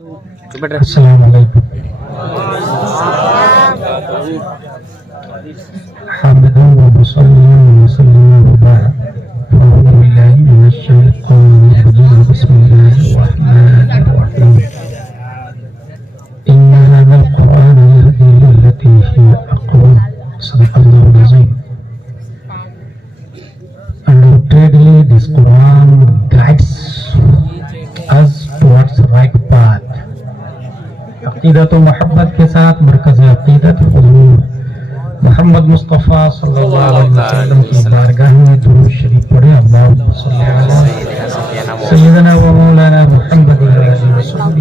السلام علیکم حامداً ومصليا ومسلما وبعد فأعوذ بالله من الشيطان الرجيم بسم الله الرحمن الرحيم إن هذا القرآن يهدي للتي هي أقوم صدق الله العظيم. Undoubtedly this Quran guides us towards the right path. عقیدت و محبت کے ساتھ مرکز عقیدت حضور محمد مصطفیٰ صلی اللہ علیہ وسلم کی بارگاہ میں درود شریف پڑھیں. اللہم صلی علی سیدنا و مولانا محمد علیہ وسلم.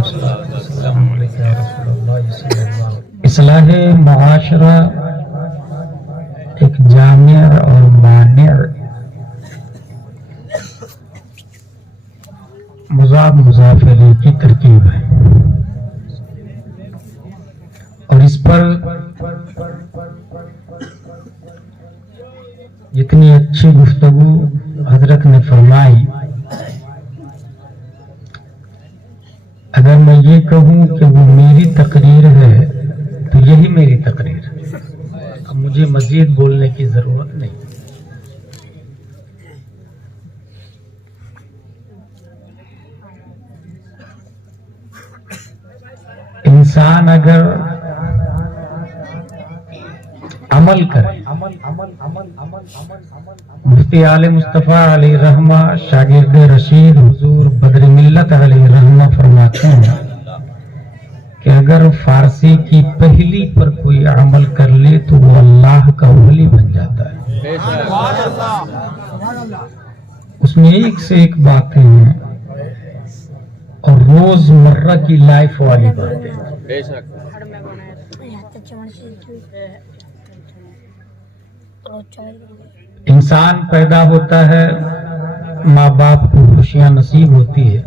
السلام علیکم یا رسول اللہ صلی اللہ علیہ وسلم. اصلاح معاشرہ ایک جامع اور مانع مضاف مضاف الیہ کی ترکیب ہے، اور اس پر جتنی اچھی گفتگو حضرت نے فرمائی، اگر میں یہ کہوں کہ وہ میری تقریر ہے تو یہی میری تقریر ہے، اب مجھے مزید بولنے کی ضرورت نہیں. انسان اگر عمل کرے، مفتی آل مصطفیٰ علیہ رحمہ شاگرد رشید حضور بدر ملت علیہ رحمہ فرماتے ہیں کہ اگر فارسی کی پہلی پر کوئی عمل کر لے تو وہ اللہ کا ولی بن جاتا ہے. اس میں ایک سے ایک باتیں ہیں اور روز مرہ کی لائف والی باتیں. انسان پیدا ہوتا ہے، ماں باپ کو خوشیاں نصیب ہوتی ہے،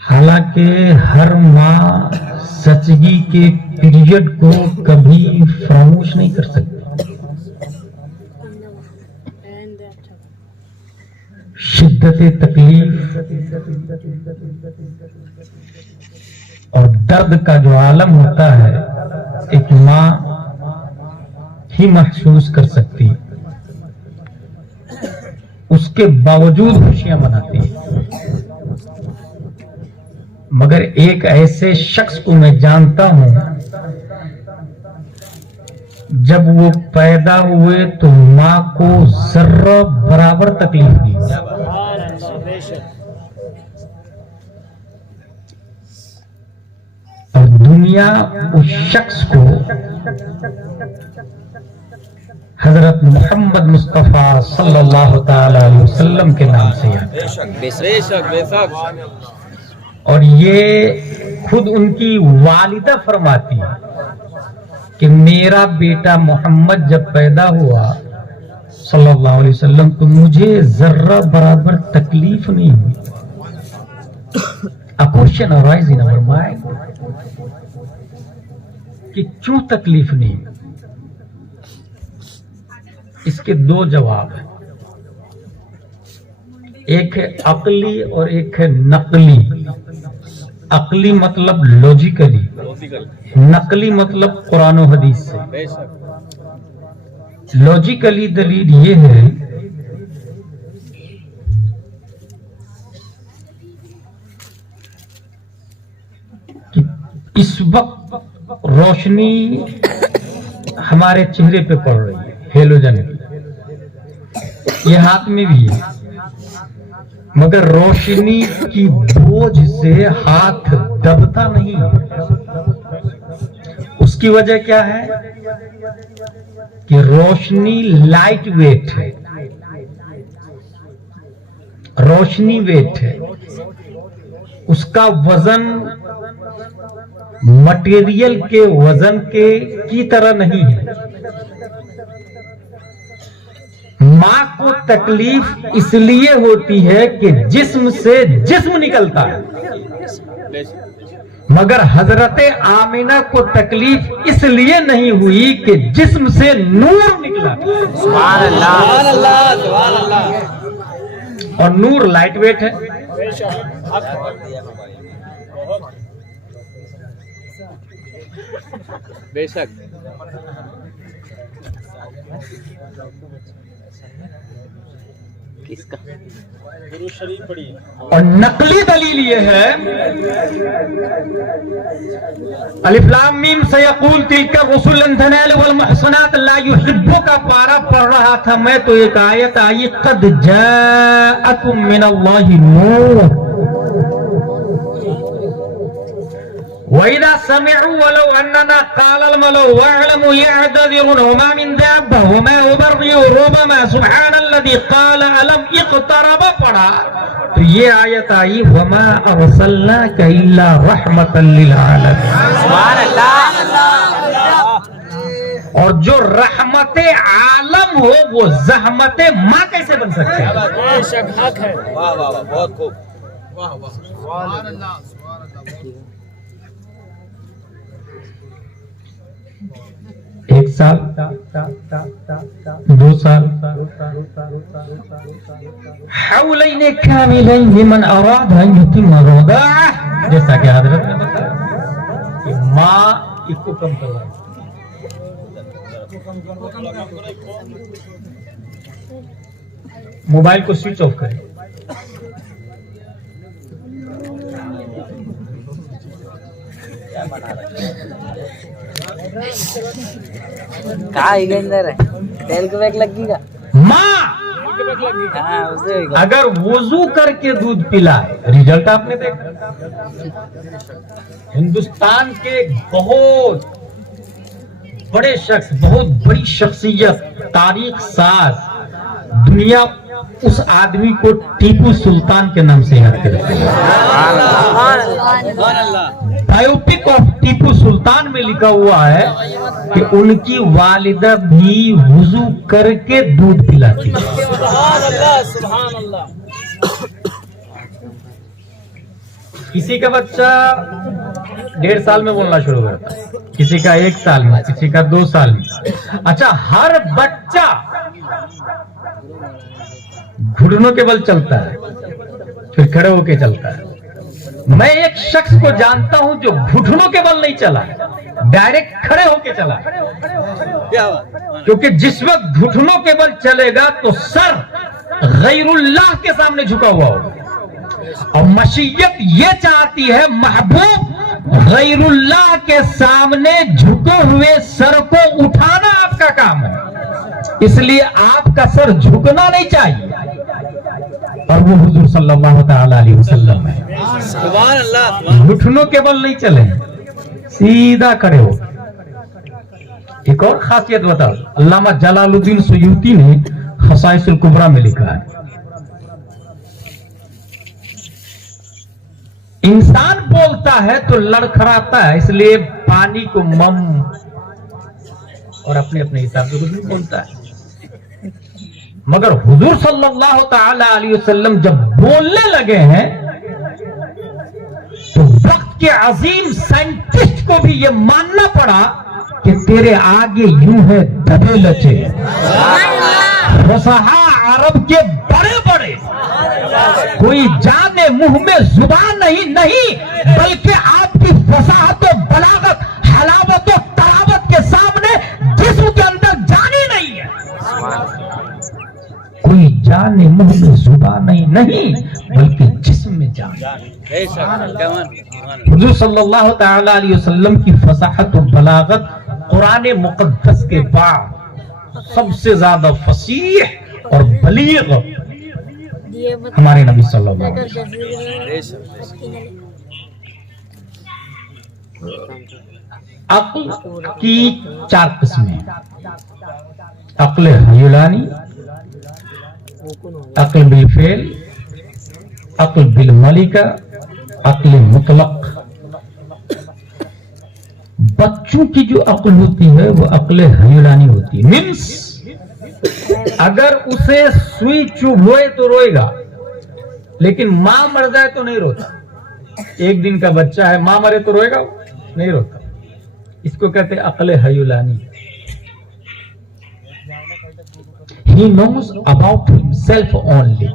حالانکہ ہر ماں سچگی کے پیریڈ کو کبھی فراموش نہیں کر سکتی. شدت تکلیف اور درد کا جو عالم ہوتا ہے ایک ماں ہی محسوس کر سکتی، اس کے باوجود خوشیاں مناتی ہے. مگر ایک ایسے شخص کو میں جانتا ہوں جب وہ پیدا ہوئے تو ماں کو ذرہ برابر تکلیف نہیں، اور دنیا اس شخص کو حضرت محمد مصطفیٰ صلی اللہ تعالی علیہ وسلم کے نام سے یاد. اور یہ خود ان کی والدہ فرماتی ہے کہ میرا بیٹا محمد جب پیدا ہوا صلی اللہ علیہ وسلم تو مجھے ذرہ برابر تکلیف نہیں ہوئی. A question arises in our mind کہ کیوں تکلیف نہیں؟ اس کے دو جواب ہیں، ایک ہے عقلی اور ایک ہے نقلی. عقلی مطلب لوجیکلی، نقلی مطلب قرآن و حدیث سے. لوجیکلی دلیل یہ ہے کہ اس وقت روشنی ہمارے چہرے پہ پڑ رہی ہے، ہیلوجن کی، یہ ہاتھ میں بھی ہے، مگر روشنی کی بوجھ سے ہاتھ دبتا نہیں ہے. اس کی وجہ کیا ہے کہ روشنی لائٹ ویٹ ہے، روشنی ویٹ ہے، اس کا وزن مٹیریل کے وزن کی طرح نہیں ہے. ماں کو تکلیف اس لیے ہوتی ہے کہ جسم سے جسم نکلتا ہے، مگر حضرت آمینہ کو تکلیف اس لیے نہیں ہوئی کہ جسم سے نور نکلا. سبحان اللہ. اور نور لائٹ ویٹ ہے. بے شک. کس کا اور نقلی دلیل یہ ہے الف لام میم سیقول تلک الرسل لن تنالوا المحصنات لا يحبك کا پارا پڑھ رہا تھا میں تو ایک آیت آئی قد جاءکم من اللہ نور وَإِذَا سَمِعُوا وَلَوْ أَنَّنَا قَالَ الْمَلَوْ وَاعْلَمُوا يَعْتَذِرُونَ وَمَا مِنْ دَابَّةٍ وَمَا أُبَرِّئُ رُبَمَا سُبْحَانَ الَّذِي قَالَ أَلَمْ اقْتَرَبَ پڑھا تو یہ آیت آئی وَمَا أَرْسَلْنَاكَ إِلَّا رَحْمَةً لِلْعَالَمِينَ. سبحان اللہ. اور جو رحمت عالم ہو وہ زحمت ماں کیسے بن سکتے ہیں؟ بے شک حق ہے. واہ واہ واہ بہت خوب. واہ واہ سبحان اللہ. ایک سال 2 سال حولین کاملین لمن اراد ان یتم الرضاعہ جیسا کہ حضرت نے بتایا کہ ماں اس کو کم کروائی. موبائل کو سوئچ آف کریں. ماں اگر وضو کر کے دودھ پلائے ریزلٹ آپ نے دیکھا. ہندوستان کے بہت بڑے شخص بہت بڑی شخصیت تاریخ ساز دنیا اس آدمی کو ٹیپو سلطان کے نام سے یاد کرتے ہیں. بایوپک آف ٹیپو سلطان میں لکھا ہوا ہے کہ ان کی والدہ بھی وضو کر کے دودھ پلاتی ہے. سبحان اللہ سبحان اللہ. کسی کا بچہ 1.5 سال میں بولنا شروع کرتا ہے, کسی کا 1 سال میں, کسی کا 2 سال میں. اچھا, ہر بچہ گھٹنوں کے بل چلتا ہے پھر کھڑے ہو کے چلتا ہے. میں ایک شخص کو جانتا ہوں جو گھٹنوں کے بل نہیں چلا, ڈائریکٹ کھڑے ہو کے چلا, کیونکہ جس وقت گھٹنوں کے بل چلے گا تو سر غیر اللہ کے سامنے جھکا ہوا ہوگا, اور مشیت یہ چاہتی ہے محبوب غیر اللہ کے سامنے جھکے ہوئے سر کو اٹھانا آپ کا کام ہے, اس لیے آپ کا سر جھکنا نہیں چاہیے, اور وہ حضور صلی اللہ تعالی علیہ وسلم ہے. سبحان اللہ. گھٹنوں کے بل نہیں چلے, سیدھا کھڑے ہو. ایک اور خاصیت بتاؤ, علامہ جلال الدین سیوطی نے خصائص الکبریٰ میں لکھا ہے انسان بولتا ہے تو لڑکھڑاتا ہے, اس لیے پانی کو مم اور اپنے اپنے حساب سے کچھ نہیں بولتا ہے, مگر حضور صلی اللہ تعالی علیہ وسلم جب بولنے لگے ہیں تو وقت کے عظیم سائنٹسٹ کو بھی یہ ماننا پڑا کہ تیرے آگے یوں ہے دبے لچے فصحا عرب کے بڑے بڑے, کوئی جانے منہ میں زبان نہیں بلکہ آپ کی فصاحت و بلاغت حلاوت و طراوت کے سامنے جسم کے اندر جانی نہیں ہے. کوئی جان منہ میں زبان نہیں بلکہ جسم میں جان. حضور صلی اللہ تعالی علیہ وسلم کی فصاحت و بلاغت قرآن مقدس کے بعد سب سے زیادہ فصیح اور بلیغ ہمارے نبی صلی اللہ علیہ وسلم. عقل کی 4 قسمیں, عقل حیولانی, عقل بالفعل, عقل بالملکہ, عقل مطلق. بچوں کی جو عقل ہوتی ہے وہ عقل حیولانی ہوتی ہے, مینس اگر اسے سوئی چبھ ہوئے تو روئے گا, لیکن ماں مر جائے تو نہیں روتا. 1 دن کا بچہ ہے, ماں مرے تو روئے گا, نہیں روتا. اس کو کہتے ہیں عقل حیولانی. He knows about himself only.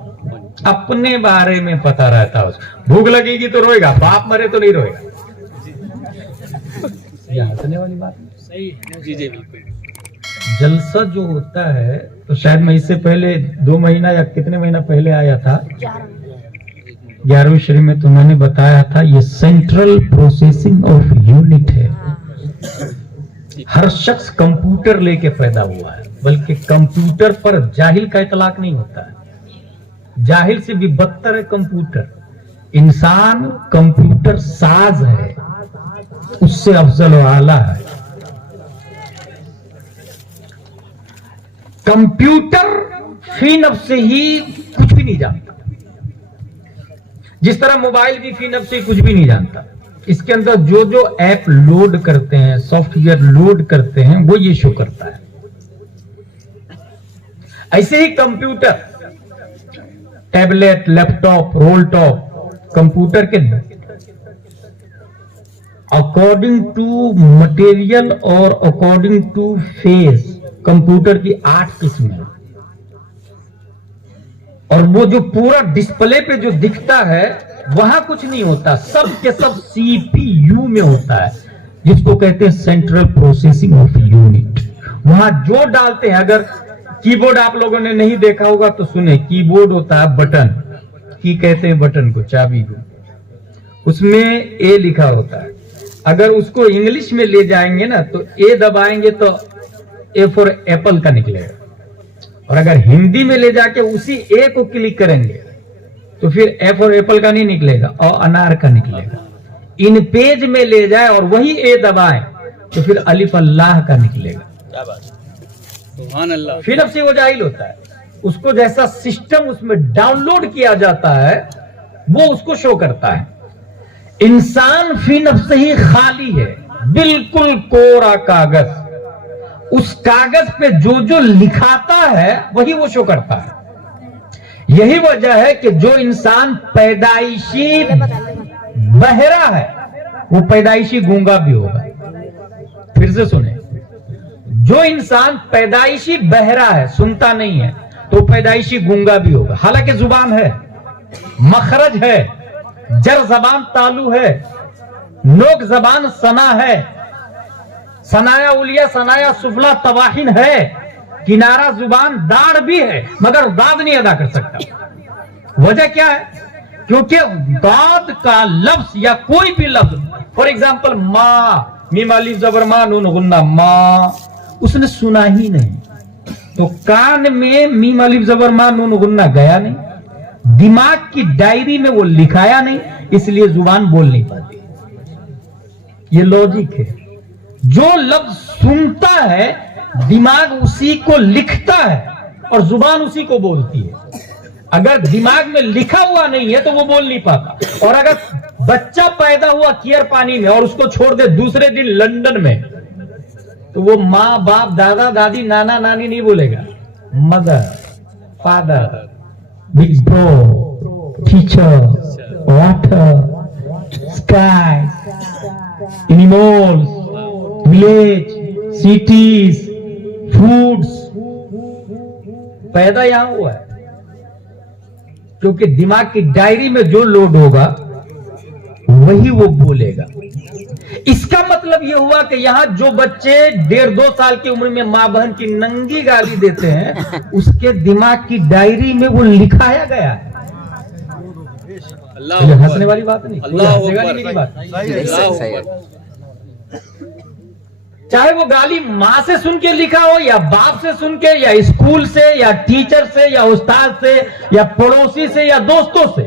अपने बारे में पता रहता है उसको। भूख लगेगी तो रोएगा, बाप मरे तो नहीं रोएगा। ये हंसने वाली बात सही जी जी बिल्कुल। जलसा जो होता है, तो शायद मैं इससे पहले 2 महीना या कितने महीना पहले आया था 11वीं श्रेणी में, तो मैंने बताया था ये सेंट्रल प्रोसेसिंग ऑफ यूनिट है। हर शख्स कंप्यूटर लेके पैदा हुआ है, बल्कि कंप्यूटर पर जाहिल का इतलाक नहीं होता है। जाहिल से भी बदतर है कंप्यूटर। इंसान कंप्यूटर साज है, उससे अफजल व आला है। कंप्यूटर फी नफ्स ही कुछ भी नहीं जानता, जिस तरह मोबाइल भी फी नफ्स ही कुछ भी नहीं जानता। इसके अंदर जो जो ऐप लोड करते हैं, सॉफ्टवेयर लोड करते हैं, वो ये शो करता है। ऐसे ही computer, tablet, laptop, roll top, computer के अकॉर्डिंग टू मटेरियल और अकॉर्डिंग टू फेज कंप्यूटर की 8 किस्में हैं। और वो जो पूरा डिस्प्ले पे जो दिखता है वहां कुछ नहीं होता, सब के सब सीपीयू में होता है, जिसको कहते हैं सेंट्रल प्रोसेसिंग ऑफ यूनिट। वहां जो डालते हैं, अगर कीबोर्ड आप लोगों ने नहीं देखा होगा तो सुने, कीबोर्ड होता है बटन, की कहते हैं बटन को, चाबी को, उसमें ए लिखा होता है। अगर उसको इंग्लिश में ले जाएंगे ना तो ए दबाएंगे तो ए फॉर एप्पल का निकलेगा, और अगर हिंदी में ले जाके उसी ए को क्लिक करेंगे तो फिर ए फॉर एप्पल का नहीं निकलेगा और अनार का निकलेगा। इन पेज में ले जाए और वही ए दबाएं तो फिर अलिफ अल्लाह का निकलेगा। क्या बात, सुभान अल्लाह। फिर अब से वो जाहिल होता है, उसको जैसा सिस्टम उसमें डाउनलोड किया जाता है वो उसको शो करता है। इंसान फी नफ्स ही खाली है, बिल्कुल कोरा कागज। उस कागज पे जो जो लिखाता है वही वो शो करता है। यही वजह है कि जो इंसान पैदाइशी बहरा है वो पैदाइशी गूंगा भी होगा। फिर से सुने, जो इंसान पैदाइशी बहरा है, सुनता नहीं है, तो पैदाइशी गूंगा भी होगा। हालांकि जुबान है, मखरज है, जर जबान तालू है, नोक जबान सना है, सनाया उलिया सनाया सुफला तवाहिन है, किनारा जुबान दाढ़ भी है, मगर दाद नहीं अदा कर सकता। वजह क्या है? क्योंकि दाद का लफ्ज या कोई भी लफ्ज, फॉर एग्जाम्पल माँ, मीम अलिफ जबर माँ नून गुन्ना, माँ, उसने सुना ही नहीं, तो कान में मीम अलिफ जबर माँ नून गुन्ना गया नहीं, दिमाग की डायरी में वो लिखाया नहीं, इसलिए जुबान बोल नहीं पाती। ये लॉजिक है। जो लफ्ज सुनता है दिमाग उसी को लिखता है और जुबान उसी को बोलती है। अगर दिमाग में लिखा हुआ नहीं है तो वो बोल नहीं पाता। और अगर बच्चा पैदा हुआ कियर पानी में और उसको छोड़ दे दूसरे दिन लंदन में, तो वो माँ बाप दादा दादी नाना नानी नहीं बोलेगा, mother father, big bro, teacher, water, sky, animals, village, cities, foods. पैदा यहां हुआ है क्योंकि दिमाग की डायरी में जो लोड होगा वही वो बोलेगा। इसका मतलब यह हुआ कि यहां जो बच्चे 1.5-2 साल की उम्र में मां बहन की नंगी गाली देते हैं, उसके दिमाग की डायरी में वो लिखाया गया है। अल्लाह ये हंसने वाली बात नहीं, अल्लाह हंसेगा नहीं मेरी बात। अल्लाह। चाहे वो गाली माँ से सुन के लिखा हो या बाप से सुन के या स्कूल से या टीचर से या उस्ताद से या पड़ोसी से या दोस्तों से,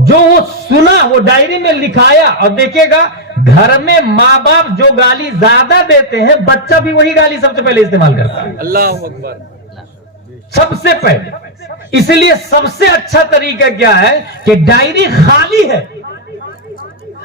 जो वो सुना वो डायरी में लिखाया। और देखिएगा घर में माँ बाप जो गाली ज्यादा देते हैं, बच्चा भी वही गाली सबसे पहले इस्तेमाल करता है, अल्लाह अकबर, सबसे पहले। इसलिए सबसे अच्छा तरीका क्या है कि डायरी खाली है।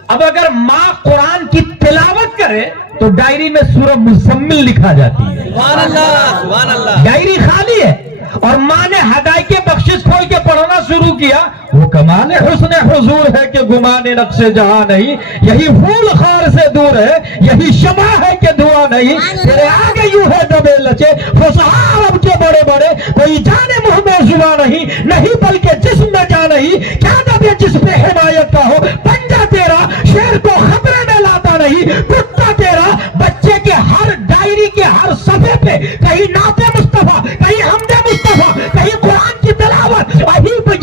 अब अगर माँ कुरान की तिलावत करे तो डायरी में सूरह मुज़म्मिल लिखा जाती है। सुभान अल्लाह, सुभान अल्लाह। डायरी खाली है, اور ماں نے ہدایت کے بخشش کھول کے پڑھنا شروع کیا. وہ کمال حسن حضور ہے کہ گمان نقش جہاں نہیں, یہی پھول خار سے دور ہے, یہی شمع ہے کہ دعا نہیں, تیرے آگے یوں ہے دبے لچے فصحا عرب کے بڑے بڑے, کوئی جانے منہ میں زباں نہیں بلکہ جسم میں جا نہیں, کیا دبے جس پہ حمایت کا ہو, پنجہ تیرا شیر کو خطرے میں لاتا نہیں, کتا تیرا بچے کے ہر ڈائری کے ہر صفحے پہ کہیں نعت مصطفیٰ, کہیں حمد مصطفیٰ, کہیں قرآن کی تلاوت.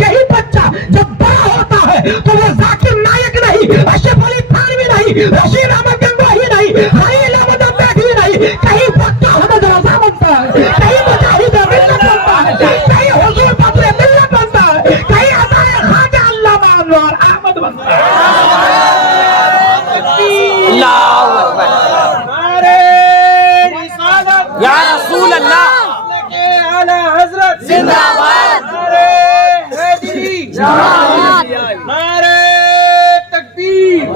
یہی بچہ جب بڑا ہوتا ہے تو وہ ذاکر نائک نہیں, اشرف علی تھانوی نہیں, رشید احمد گنگوہی نہیں, خلیل احمد بیگھی نہیں, کہیں پکا احمد رضا بنتا ہے, کہیں مجاہد ملت بنتا ہے, کہیں حضور بدر ملت بنتا ہے, کہیں عطائے خواجہ علامہ انوار احمد بنتا ہے. اللہ اکبر یا رسول اللہ حضرت زندہ باد تکبیر.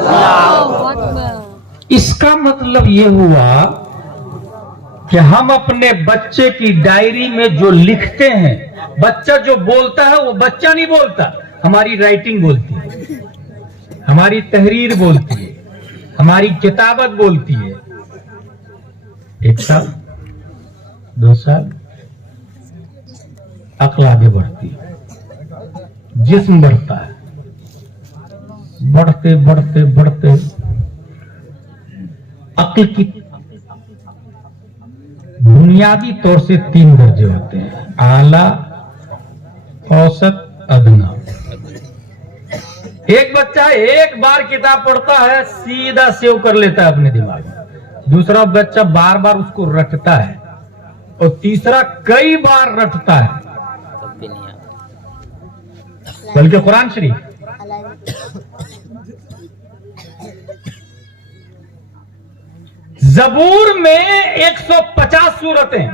اس کا مطلب یہ ہوا کہ ہم اپنے بچے کی ڈائری میں جو لکھتے ہیں, بچہ جو بولتا ہے وہ بچہ نہیں بولتا, ہماری رائٹنگ بولتی ہے, ہماری تحریر بولتی ہے, ہماری کتابت بولتی ہے. 1 سال 2 سال عقل آگے بڑھتی ہے, جسم بڑھتا ہے, بڑھتے بڑھتے بڑھتے عقل کی بنیادی طور سے 3 درجے ہوتے ہیں, اعلیٰ, اوسط, ادنا. ایک بچہ ایک بار کتاب پڑھتا ہے سیدھا سیو کر لیتا ہے اپنے دماغ میں, دوسرا بچہ بار بار اس کو رٹتا ہے, اور تیسرا کئی بار رٹتا ہے, بلکہ قرآن شریف زبور میں 150 سورتیں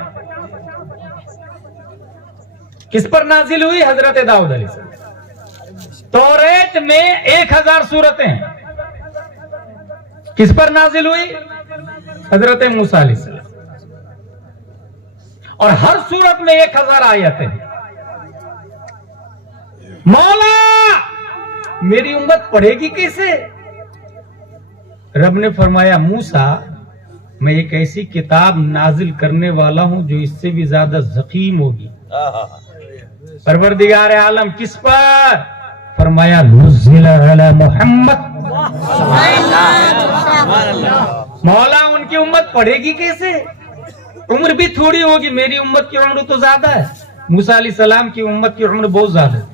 کس پر نازل ہوئی؟ حضرت داؤد علیہ السلام. توریت میں 1000 سورتیں کس پر نازل ہوئی؟ حضرت موسیٰ علیہ السلام. اور ہر سورت میں 1000 آیتیں. مولا میری امت پڑھے گی کیسے؟ رب نے فرمایا موسیٰ میں ایک ایسی کتاب نازل کرنے والا ہوں جو اس سے بھی زیادہ ضخیم ہوگی. پروردگار عالم کس پر؟ فرمایا نزل علی محمد. مولا ان کی امت پڑھے گی کیسے؟ عمر بھی تھوڑی ہوگی, میری امت کی عمر تو زیادہ ہے, موسیٰ علیہ السلام کی امت کی عمر بہت زیادہ ہے,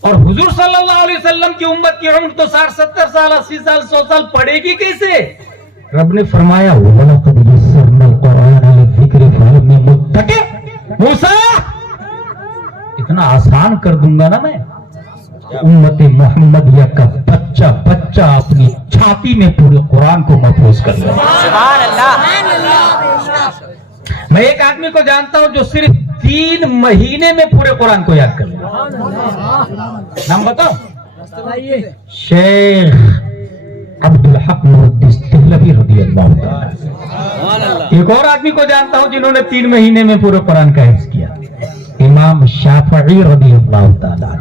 اور حضور صلی اللہ علیہ وسلم کی امت کی عمر تو 60-70 سال 80 سال 100 سال پڑھے گی کیسے؟ رب نے فرمایا وَلَقَدْ يَسَّرْنَا الْقُرْآنَ لِلذِّكْرِ فَهَلْ مِن مُدَّكِرٍ. موسیٰ اتنا آسان کر دوں گا نا میں, امت محمدیہ کا بچہ بچہ اپنی چھاتی میں پورے قرآن کو محفوظ کر لے. سبحان اللہ. میں ایک آدمی کو جانتا ہوں جو صرف 3 مہینے میں پورے قرآن کو یاد کر لیا. نام بتاؤ, شیخ عبدالحق محدث دہلوی رضی اللہ تعالیٰ. ایک اور آدمی کو جانتا ہوں جنہوں نے 3 مہینے میں پورے قرآن کا حفظ کیا, امام شافعی رضی اللہ تعالیٰ.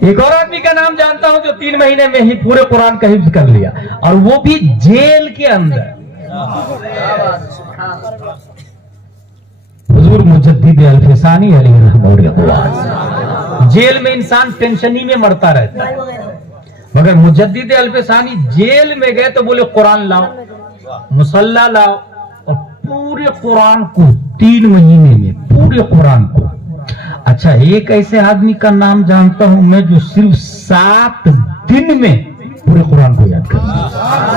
ایک اور آدمی کا نام جانتا ہوں جو 3 مہینے میں ہی پورے قرآن کا حفظ کر لیا, اور وہ بھی جیل کے اندر. حضور مجدد الفسانی علیہ رحمہ اللہ. جیل میں انسان ٹینشنی میں مرتا رہتا ہے, مگر مجدد الفسانی جیل میں گئے تو بولے قرآن لاؤ, مصلی لاؤ, اور پورے قرآن کو 3 مہینے میں پورے قرآن کو. اچھا ایک ایسے آدمی کا نام جانتا ہوں میں جو صرف 7 دن میں پورے قرآن کو یاد کرتا.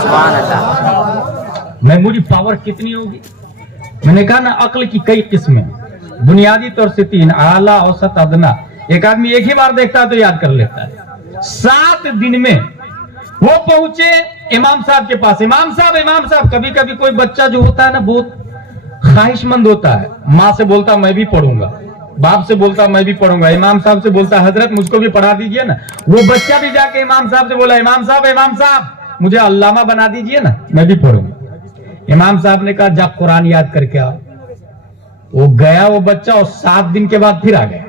سبحان اللہ. میموری پاور کتنی ہوگی؟ میں نے کہا نا عقل کی کئی قسمیں, بنیادی طور سے 3, اعلیٰ, اوسط, ادنا. ایک آدمی ایک ہی بار دیکھتا ہے تو یاد کر لیتا ہے. 7 دن میں وہ پہنچے امام صاحب کے پاس. امام صاحب. کبھی کبھی کوئی بچہ جو ہوتا ہے نا بہت خواہش مند ہوتا ہے, ماں سے بولتا میں بھی پڑھوں گا, باپ سے بولتا میں بھی پڑھوں گا, امام صاحب سے بولتا حضرت مجھ کو بھی پڑھا دیجئے نا. وہ بچہ بھی جا کے امام صاحب سے بولا امام صاحب مجھے علامہ بنا دیجئے نا, میں بھی پڑھوں گا. امام صاحب نے کہا جا قرآن یاد کر کے آ. वो गया वो बच्चा और 7 दिन के बाद फिर आ गया,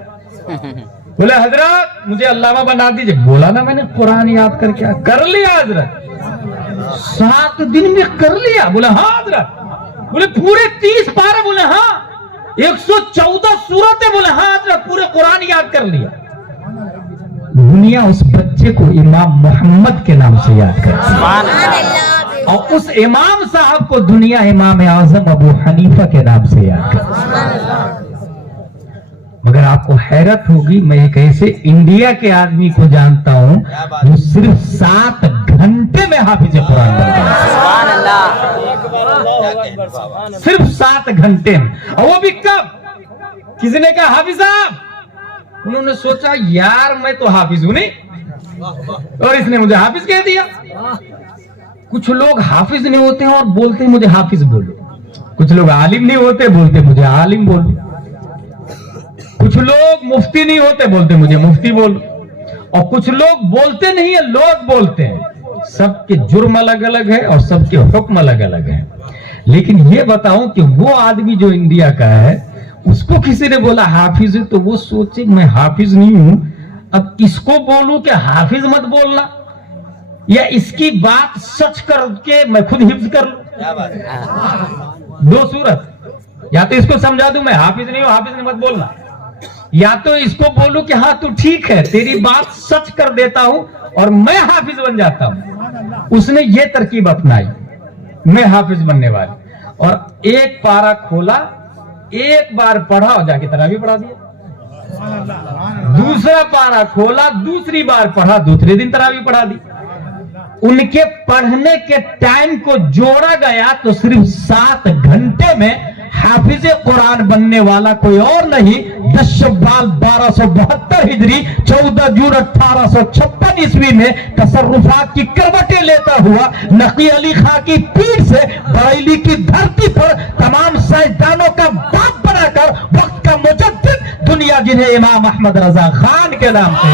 बोले हजरत मुझे अल्लामा बना दीजिए। बोला ना मैंने कुरान याद करके कर लिया हजरत, 7 दिन में कर लिया। बोले हाँ हजरत। बोले पूरे 30 पारे? बोले हाँ। 114 सूरतें? बोले हाँ हजरत पूरे कुरान याद कर लिया। दुनिया उस बच्चे को इमाम मोहम्मद के नाम से याद करती है और उस इमाम साहब को दुनिया इमाम आजम अबू हनीफा के नाम से याद करती है। मगर आपको हैरत होगी, मैं एक ऐसे इंडिया के आदमी को जानता हूं जो सिर्फ 7 घंटे में हाफिज कुरान बन गया। सिर्फ 7 घंटे में, और वो भी कब? किसी ने कहा हाफिज साहब, उन्होंने सोचा यार मैं तो हाफिज हूं नहीं, और इसने मुझे हाफिज कह दिया। कुछ लोग हाफिज नहीं होते हैं और बोलते मुझे हाफिज बोलो, कुछ लोग आलिम नहीं होते बोलते मुझे आलिम बोलो, कुछ लोग मुफ्ती नहीं होते बोलते मुझे मुफ्ती बोलो, और कुछ लोग बोलते नहीं है लोग बोलते हैं। सबके जुर्म अलग अलग है और सबके हुक्म अलग अलग है। लेकिन ये बताऊं कि वो आदमी जो इंडिया का है उसको किसी ने बोला हाफिज है तो वो सोचे मैं हाफिज नहीं हूं, अब इसको बोलूं कि हाफिज मत बोलना, या इसकी बात सच करके मैं खुद हिफ्ज कर लूं। 2 सूरत, या तो इसको समझा दूं मैं हाफिज नहीं हूं, हाफिज नहीं मत बोलना, या तो इसको बोलूं कि हाँ तू ठीक है, तेरी बात सच कर देता हूं और मैं हाफिज बन जाता हूं। उसने ये तरकीब अपनाई, मैं हाफिज बनने वाली, और एक पारा खोला, एक बार पढ़ा और जाके तरावी पढ़ा दिया। दूसरा पारा खोला, दूसरी बार पढ़ा, दूसरे दिन तरावी पढ़ा दी। उनके पढ़ने के टाइम को जोड़ा गया तो सिर्फ 7 घंटे में हाफिज कुरान बनने वाला कोई और नहीं, 10 शव्वाल 1272 हिजरी 14 जून 1856 ईस्वी में तसर्रुफात की करवटें लेता हुआ नकी अली खां की पीठ से बरेली की धरती पर तमाम साइंसदानों का बाप बनाकर वक्त का मुजद्दिद दुनिया जिन्हें इमाम अहमद रजा खान के नाम से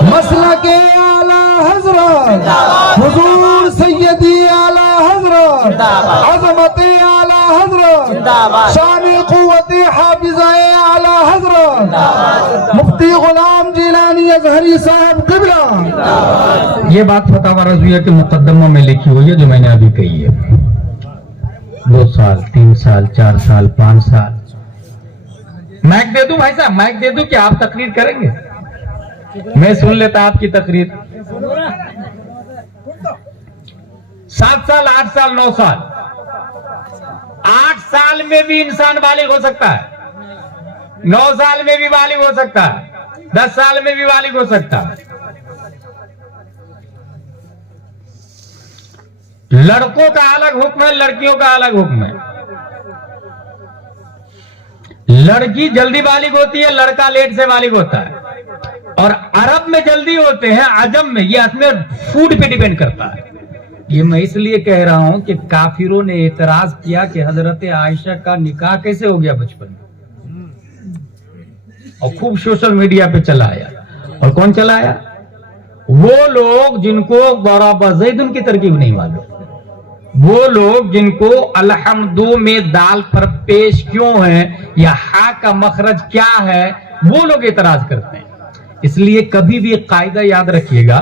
मसला के आला हजरत हुजूर सैयदी आला हजरत अजमत आला हजरत शान कुव्वत हाफिज आला हजरत मुफ्ती गुलाम जिलानी अजहरी साहब क़िबला। ये बात फतावा रज़विया के मुकद्दमा में लिखी हुई है जो मैंने अभी कही है। 2 साल 3 साल 4 साल 5 साल माइक दे दूं भाई साहब, माइक दे दूं कि आप तकरीर करेंगे? मैं सुन लेता आपकी तकरीर। 7 साल 8 साल 9 साल, 8 साल में भी इंसान बालिग हो सकता है, 9 साल में भी बालिग हो सकता है, 10 साल में भी बालिग हो सकता है। लड़कों का अलग हुक्म है, लड़कियों का अलग हुक्म है। लड़की जल्दी बालिग होती है, लड़का लेट से बालिग होता है। और अरब में जल्दी होते हैं, अजम में, ये असमें फूड पे डिपेंड करता है। ये मैं इसलिए कह रहा हूं कि काफिरों ने एतराज किया कि हजरत आयशा का निकाह कैसे हो गया बचपन में, और खूब सोशल मीडिया पे चलाया। और कौन चलाया? वो लोग जिनको बराबर ज़ैदुन की तरकीब नहीं मालूम, वो लोग जिनको अलहम्दु में दाल पर पेश क्यों है या हा का मखरज क्या है, वो लोग एतराज करते हैं। इसलिए कभी भी एक कायदा याद रखिएगा,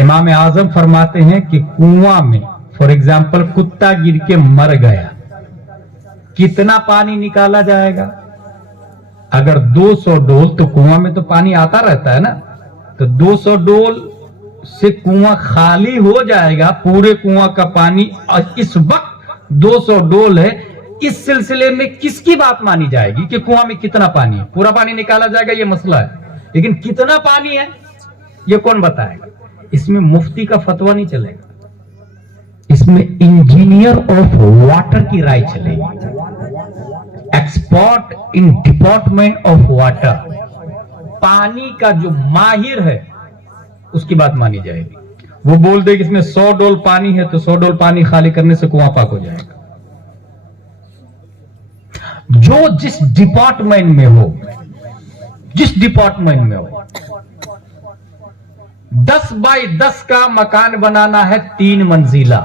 इमाम आजम फरमाते हैं कि कुआं में फॉर एग्जाम्पल कुत्ता गिर के मर गया, कितना पानी निकाला जाएगा? अगर 200 डोल, तो कुआं में तो पानी आता रहता है ना, तो 200 डोल से कुआं खाली हो जाएगा, पूरे कुआं का पानी। और इस वक्त 200 डोल है, इस सिलसिले में किसकी बात मानी जाएगी कि कुआं में कितना पानी है? पूरा पानी निकाला जाएगा, ये मसला है, लेकिन कितना पानी है ये कौन बताएगा? इसमें मुफ्ती का फतवा नहीं चलेगा, इसमें इंजीनियर ऑफ वाटर की राय चलेगी, expert in department of water, पानी का जो माहिर है उसकी बात मानी जाएगी। वो बोल दे कि इसमें 100 डोल पानी है तो 100 डोल पानी खाली करने से कुआं पाक हो जाएगा। जो जिस डिपार्टमेंट में हो, जिस डिपार्टमेंट में हो, 10 बाई 10 का मकान बनाना है 3 मंजिला,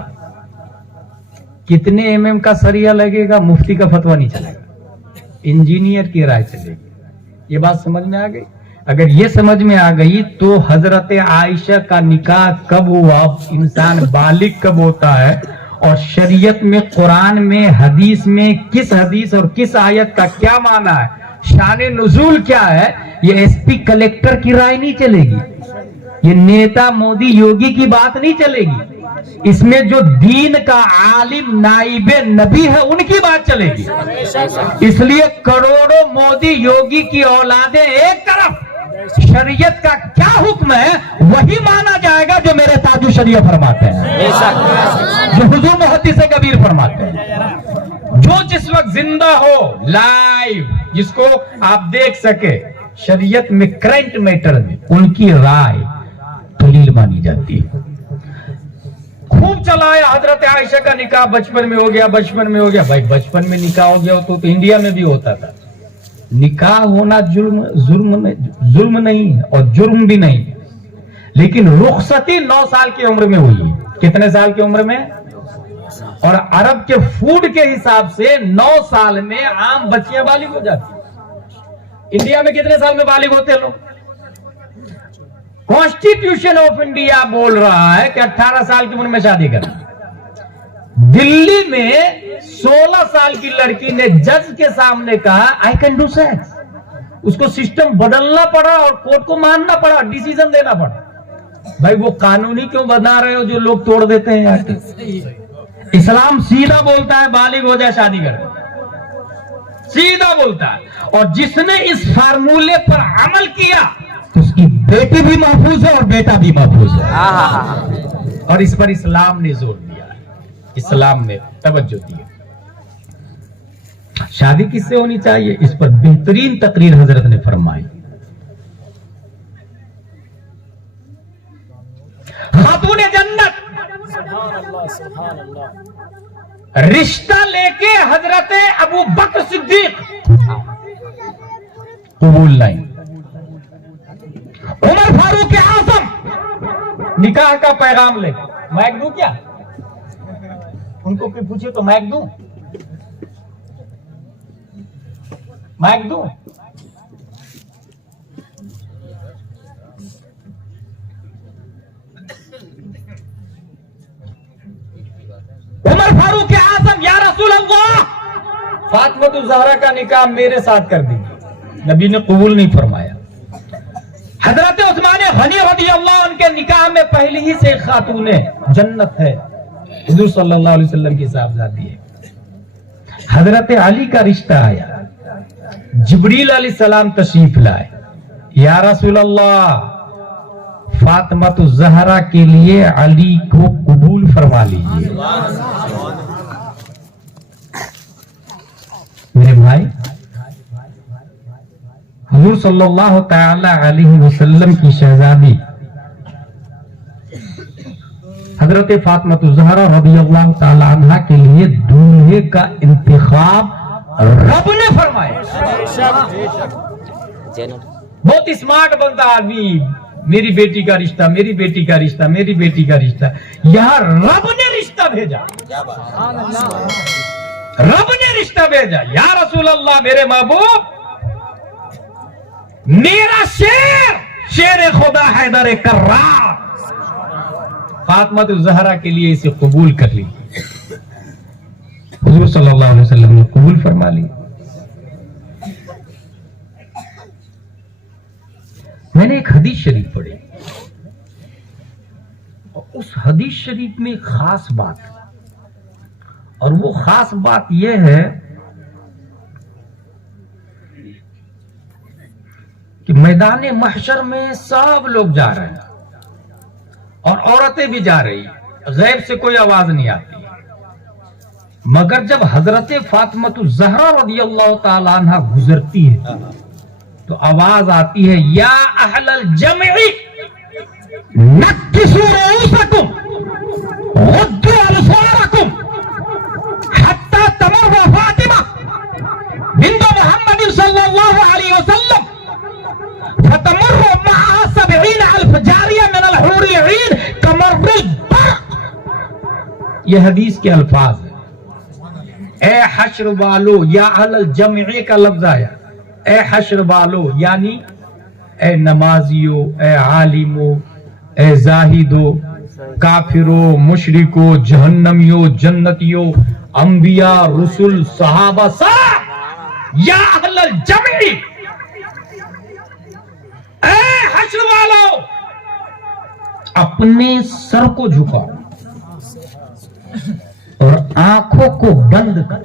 कितने mm का सरिया लगेगा? मुफ्ती का फतवा नहीं चलेगा, इंजीनियर की राय चलेगी। ये बात समझ में आ गई? अगर ये समझ में आ गई तो हजरत आयशा का निकाह कब हुआ, इंसान बालिग कब होता है, और शरीयत में, कुरान में, हदीस में किस हदीस और किस आयत का क्या माना है, शान नुज़ूल क्या है, ये एसपी कलेक्टर की राय नहीं चलेगी, ये नेता मोदी योगी की बात नहीं चलेगी। इसमें जो दीन का आलिम नाइबे नबी है उनकी बात चलेगी। इसलिए करोड़ों मोदी योगी की औलादें एक तरफ, शरीयत का क्या हुक्म है वही माना जाएगा जो मेरे ताजु शरीय फरमाते हैं, जो हुजूर मुहद्दिस कबीर फरमाते हैं। जो जिस वक्त जिंदा हो, लाइव, जिसको आप देख सके, शरीयत में करंट मैटर में उनकी राय दलील मानी जाती है। खूब चलाया हजरत आयशा का निकाह बचपन में हो गया, बचपन में हो गया। भाई बचपन में निकाह हो गया तो इंडिया में भी होता था। निकाह होना जुल्म नहीं है और जुर्म भी नहीं है, लेकिन रुखसती 9 साल की उम्र में हुई है। कितने साल की उम्र में? और अरब के फूड के हिसाब से 9 साल में आम बच्चियां बालिग हो जाती। इंडिया में कितने साल में बालिग होते लोग? कॉन्स्टिट्यूशन ऑफ इंडिया बोल रहा है कि 18 साल की उम्र में शादी करना। दिल्ली में 16 साल की लड़की ने जज के सामने कहा आई कैन डू सेक्स। उसको सिस्टम बदलना पड़ा और कोर्ट को मानना पड़ा, डिसीजन देना पड़ा। भाई वो कानूनी क्यों बना रहे हो जो लोग तोड़ देते हैं यार? इस्लाम सीधा बोलता है बालिग हो जाए शादी कर, सीधा बोलता है। और जिसने इस फार्मूले पर अमल किया उसकी बेटी भी महफूज है और बेटा भी महफूज है। और इस पर इस्लाम ने जोर दिया है, इस्लाम ने तवज्जो दी है। शादी किससे होनी चाहिए, इस पर बेहतरीन तकरीर हजरत ने फरमाई। खातून जन्नत रिश्ता लेके हजरत अबू बकर सिद्दीक कबूल नहीं, उमर फारूक आजम निकाह का पैगाम ले। मैक दूं क्या? उनको भी पूछिए तो मैक दूं, मैक दूं? उमर फारूक आजम, या रसूल अल्लाह, फातिमा ज़हरा का निकाह मेरे साथ कर दीजिए। नबी ने कबूल नहीं फरमाया। हजरत उस्मान गनी रज़ियल्लाहु अन्हु के निकाह में पहले ही से खातून जन्नत है, हुजूर सल्लल्लाहु अलैहि वसल्लम की साहबजादी है। हजरत अली का रिश्ता आया, जिब्रील अलैहिस्सलाम तशरीफ लाए। या रसूल अल्लाह, फातिमा ज़हरा के लिए अली को कबूल फरमा लीजिए। मेरे भाई, हुजूर सल्लल्लाहु तआला अलैहि वसल्लम की शहजादी हजरत फातिमा ज़हरा रज़ियल्लाहु तआला अन्हा के लिए दूल्हे का इंतखाब रब ने फरमाया। बहुत स्मार्ट बनता आदमी, मेरी बेटी का रिश्ता, मेरी बेटी का रिश्ता, मेरी बेटी का रिश्ता। यहां रब ने रिश्ता भेजा, रब ने रिश्ता भेजा। या रसूल अल्लाह, मेरे महबूब, मेरा शेर, शेर खुदा हैदर कर्रार, फातिमा ज़हरा के लिए इसे कबूल कर ली। हुजूर सल्लल्लाहु अलैहि वसल्लम ने कबूल फरमा ली। मैंने एक हदीस शरीफ पढ़ी और उस हदीस शरीफ में एक खास बात है, और वो खास बात यह है कि मैदान महशर में सब लोग जा रहे हैं और औरतें भी जा रही, गैब से कोई आवाज नहीं आती, मगर जब हजरत फातिमा ज़हरा रज़ियल्लाहु तआला अन्हा गुजरती है तो आवाज आती है, या अहलल जमई नक्किसू रूसकुम गुद्दू अबसारकुम हत्ता तमर्र फातिमा बिन्त मुहम्मद सल्लल्लाहु अलैहि वसल्लम फतमर्र मअहा 70,000 जारिया मिनल العین کمر البرق. یہ حدیث کے الفاظ ہیں. اے حشر والو، یا اہل الجمع کا لفظ آیا. اے حشر والو یعنی اے نمازیو، اے عالمو، اے زاہدو، کافرو، مشرکو، جہنمیو، جنتیو، انبیاء، رسل، صحابہ، صاحب، یا اہل الجمع، اے حشر والو، اپنے سر کو جھکاؤ اور آنکھوں کو بند کر.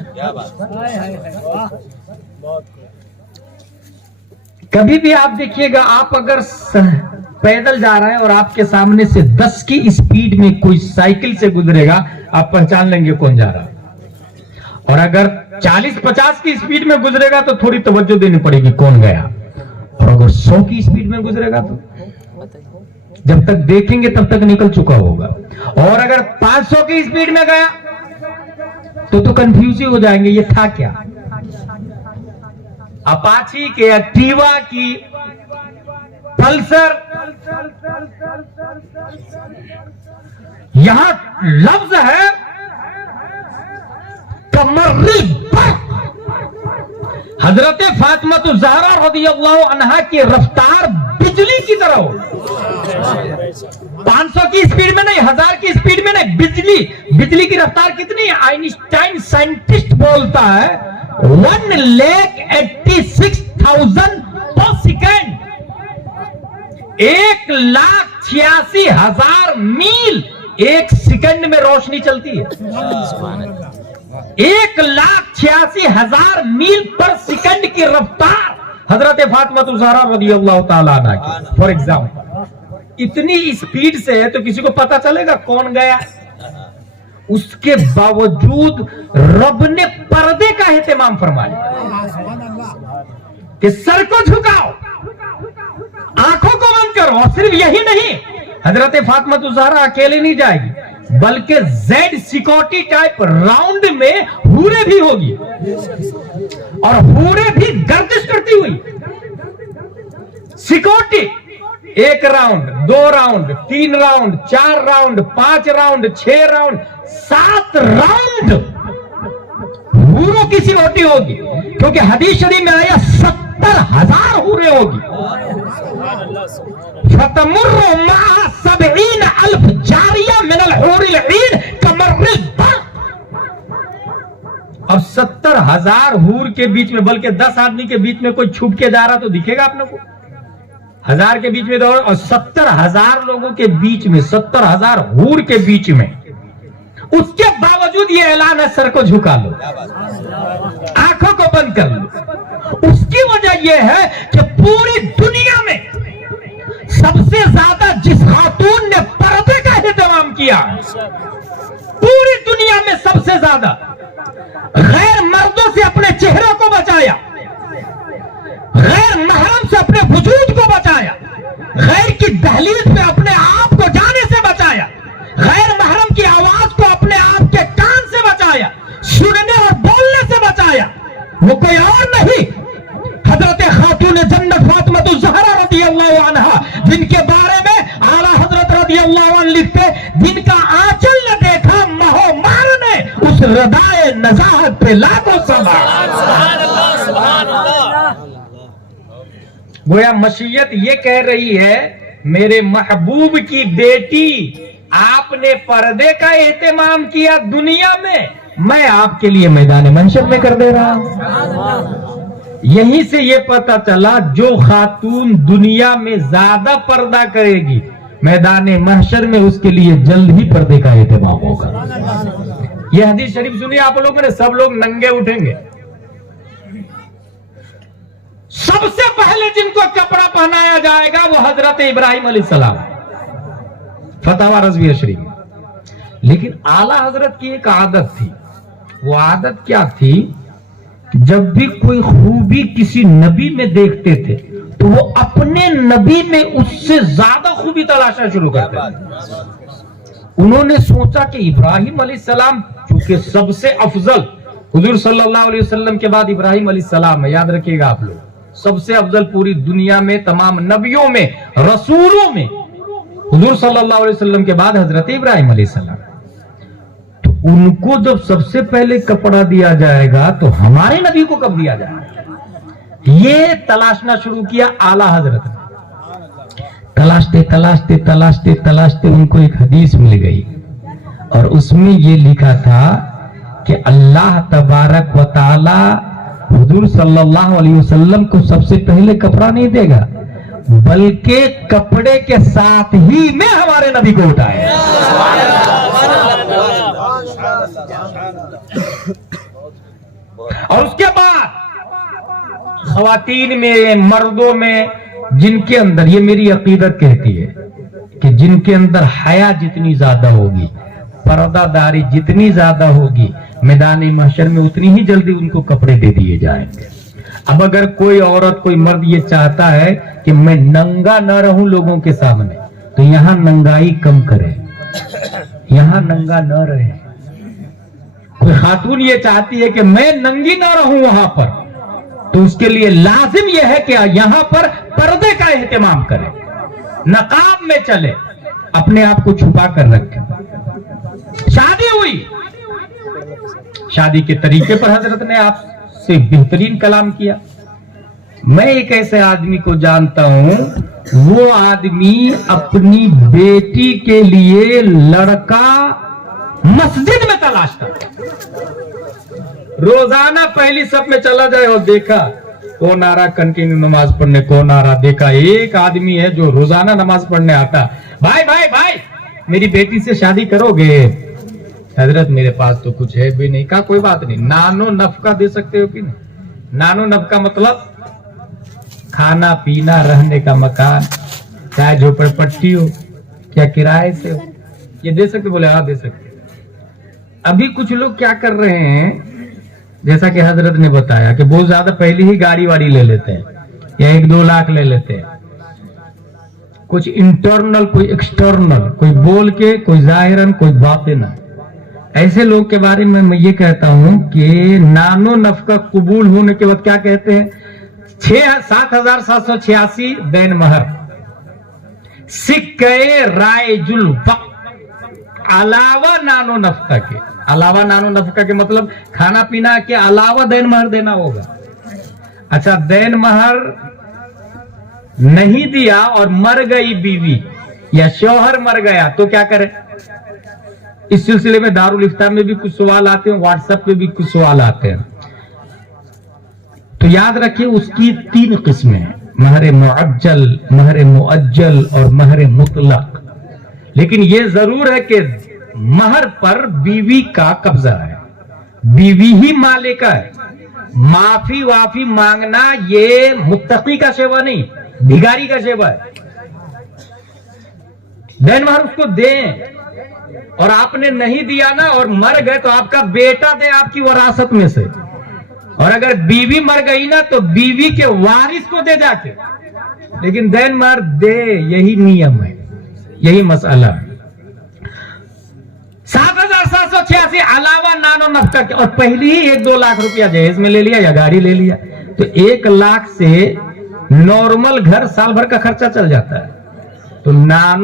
کبھی بھی آپ دیکھیے گا، آپ اگر پیدل جا رہے ہیں اور آپ کے سامنے سے 10 کی اسپیڈ میں کوئی سائیکل سے گزرے گا، آپ پہچان لیں گے کون جا رہا ہے. اور اگر 40-50 کی اسپیڈ میں گزرے گا تو تھوڑی توجہ دینی پڑے گی کون گیا. اور اگر 100 کی اسپیڈ میں گزرے گا تو جب تک دیکھیں گے تب تک نکل چکا ہوگا. اور اگر 500 کی اسپیڈ میں گیا تو کنفیوز ہی ہو جائیں گے، یہ تھا کیا؟ اپاچی کے، ایکٹیوا کی، پلسر. یہاں لفظ ہے کمر البرق. حضرت فاطمہ الزہرا رضی اللہ عنہا کی رفتار بجلی کی طرح ہو. 500 کی اسپیڈ میں نہیں، 1000 کی اسپیڈ میں نہیں، بجلی کی رفتار کتنی ہے؟ آئنسٹائن سائنٹسٹ بولتا ہے 1,86,000 پر سیکنڈ. 1,86,000 میل ایک سیکنڈ میں روشنی چلتی ہے. 1,86,000 میل پر سیکنڈ کی رفتار حضرت فاطمہ الزہرا رضی اللہ تعالیٰ عنہ کی. فار ایگزامپل اتنی اسپیڈ سے ہے تو کسی کو پتا چلے گا کون گیا؟ اس کے باوجود رب نے پردے کا اہتمام فرمایا کہ سر کو جھکاؤ، آنکھوں کو بند کرو. اور صرف یہی نہیں، حضرت فاطمہ الزہرا اکیلے نہیں جائے گی بلکہ زیڈ سیکورٹی ٹائپ راؤنڈ میں حوریں بھی ہوگی، اور حوریں بھی گردش کرتی ہوئی. Security 1 round, 2 round, 3 round, 4 round, 5 round, 6 round, 7 round حوروں کی سیکورٹی ہوگی. کیونکہ حدیث شریف میں آیا 70,000 حوریں ہوگی. فَتَمُرُّ مَعَ 70,000 جاریہ من الحور العین کمر البرق. اب 70,000 حور کے بیچ میں، بلکہ 10 آدمی کے بیچ میں کوئی چھپ کے جا رہا تو دکھے گا آپ کو؟ 1000 کے بیچ میں دوڑ، اور 70,000 لوگوں کے بیچ میں، 70,000 حور کے بیچ میں. اس کے باوجود یہ اعلان ہے سر کو جھکا لو، آنکھوں کو بند کر لو. اس کی وجہ یہ ہے کہ پوری دنیا میں سب سے زیادہ جس خاتون نے پردے کا اہتمام کیا، پوری دنیا میں سب سے زیادہ غیر مردوں سے اپنے چہروں کو بچایا، غیر محرم سے اپنے وجود کو بچایا، غیر کی دہلیز پہ اپنے آپ کو جانے سے بچایا، غیر محرم کی آواز کو اپنے آپ کے کان سے بچایا، سننے اور بولنے سے بچایا، وہ کوئی اور نہیں، حضرت خاتون جنت فاطمہ الزہرا رضی اللہ عنہا، جن کے بارے میں اعلیٰ حضرت رضی اللہ عنہ لکھتے، جن کا آنچل نہ دیکھا مہو مار نے اس ردائے نزاہت پہ لاکھوں سلام. سبحان اللہ. گویا مشیت یہ کہہ رہی ہے میرے محبوب کی بیٹی، آپ نے پردے کا اہتمام کیا دنیا میں آپ کے لیے میدان محشر میں کر دے رہا ہوں. یہیں سے یہ پتا چلا جو خاتون دنیا میں زیادہ پردہ کرے گی میدان محشر میں اس کے لیے جلد ہی پردے کا اہتمام ہوگا. یہ حدیث شریف سنیے آپ لوگوں نے، سب لوگ ننگے اٹھیں گے. سب سے پہلے جن کو کپڑا پہنایا جائے گا وہ حضرت ابراہیم علیہ السلام، فتاوی رضویہ شریف. لیکن اعلیٰ حضرت کی ایک عادت تھی. وہ عادت کیا تھی؟ جب بھی کوئی خوبی کسی نبی میں دیکھتے تھے تو وہ اپنے نبی میں اس سے زیادہ خوبی تلاشنا شروع کرتے تھے. انہوں نے سوچا کہ ابراہیم علیہ السلام چونکہ سب سے افضل، حضور صلی اللہ علیہ وسلم کے بعد ابراہیم علیہ السلام ہے، یاد رکھیے گا آپ لوگ، سب سے افضل پوری دنیا میں، تمام نبیوں میں، رسولوں میں हुजूर सल्लल्लाहु अलैहि वसल्लम के बाद हजरत इब्राहिम अलैहिस्सलाम, तो उनको जब सबसे पहले कपड़ा दिया जाएगा तो हमारे नबी को कब दिया जाएगा? ये तलाशना शुरू किया आला हजरत ने। तलाशते तलाशते तलाशते तलाशते उनको एक हदीस मिल गई और उसमें ये लिखा था कि अल्लाह तबारक व ताला हुजूर सल्लल्लाहु अलैहि वसल्लम को सबसे पहले कपड़ा नहीं देगा, बल्कि कपड़े के साथ ही में हमारे नबी को उठाए। और उसके बाद खवातीन में, मर्दों में, जिनके अंदर, ये मेरी अकीदत कहती है कि जिनके अंदर हया जितनी ज्यादा होगी, पर्दादारी जितनी ज्यादा होगी, मैदान महशर में उतनी ही जल्दी उनको कपड़े दे दिए जाएंगे। अब अगर कोई औरत, कोई मर्द ये चाहता है कि मैं नंगा न रहूं लोगों के सामने, तो यहां नंगाई कम करे, यहां नंगा न रहे। कोई खातून ये चाहती है कि मैं नंगी न रहूं वहां पर, तो उसके लिए लाजिम यह है कि यहां पर पर्दे का एहतमाम करे, नकाब में चले, अपने आप को छुपा कर रखे। शादी हुई, शादी के तरीके पर हजरत ने आपसे बेहतरीन कलाम किया। मैं एक ऐसे आदमी को जानता हूं, वो आदमी अपनी बेटी के लिए लड़का मस्जिद में तलाशता, रोजाना पहली सब में चला जाए और देखा कौन आ रहा कंटिन्यू नमाज पढ़ने, कौन आ रहा। देखा एक आदमी है जो रोजाना नमाज पढ़ने आता, भाई भाई भाई मेरी बेटी से शादी करोगे? हजरत मेरे पास तो कुछ है भी नहीं। कहा कोई बात नहीं, नानो नफका दे सकते हो कि नहीं? नानो नफका मतलब खाना पीना, रहने का मकान, चाहे झोपड़पट्टी हो, क्या किराए से हो, ये दे सकते? बोले हाँ दे सकते। अभी कुछ लोग क्या कर रहे हैं, जैसा कि हजरत ने बताया कि बहुत ज्यादा पहले ही गाड़ी वाड़ी ले लेते हैं या 1-2 लाख ले लेते हैं, कुछ इंटरनल कोई एक्सटर्नल, कोई बोल के, कोई जाहिरन, कोई बातिन। ऐसे लोग के बारे में मैं ये कहता हूं कि नानो नफका कबूल होने के बाद क्या कहते हैं, 7,786 दैन महर, सिक्के रायजुल वक्त, अलावा नानो नफका के, अलावा नानो नफका के मतलब खाना पीना के अलावा दैन महर देना होगा। अच्छा, दैन महर नहीं दिया और मर गई बीवी या शौहर मर गया तो क्या करे? इस सिलसिले में दारुल इफ्तार में भी कुछ सवाल आते हैं, व्हाट्सएप पे भी कुछ सवाल आते हैं। तो याद रखिए उसकी 3 किस्में हैं, महर मुअज्जल, महर मुअज्जल और महर मुतलक। लेकिन ये जरूर है कि महर पर बीवी का कब्जा है, बीवी ही मालिक है। माफी वाफी मांगना ये मुत्तकी का सेवा नहीं, भिखारी का सेवा है। दैन महर उसको दें, और आपने नहीं दिया ना और मर गए तो आपका बेटा दे आपकी वरासत में से, और अगर बीवी मर गई ना तो बीवी के वारिस को दे जाके, लेकिन दैन महर दे, यही नियम है, यही मसला है। 7,786 अलावा नानो नफका के, और पहली ही 1-2 लाख रुपया जहेज में ले लिया या गाड़ी ले लिया, तो 1 लाख से नॉर्मल घर साल भर का खर्चा चल जाता है। तो नानो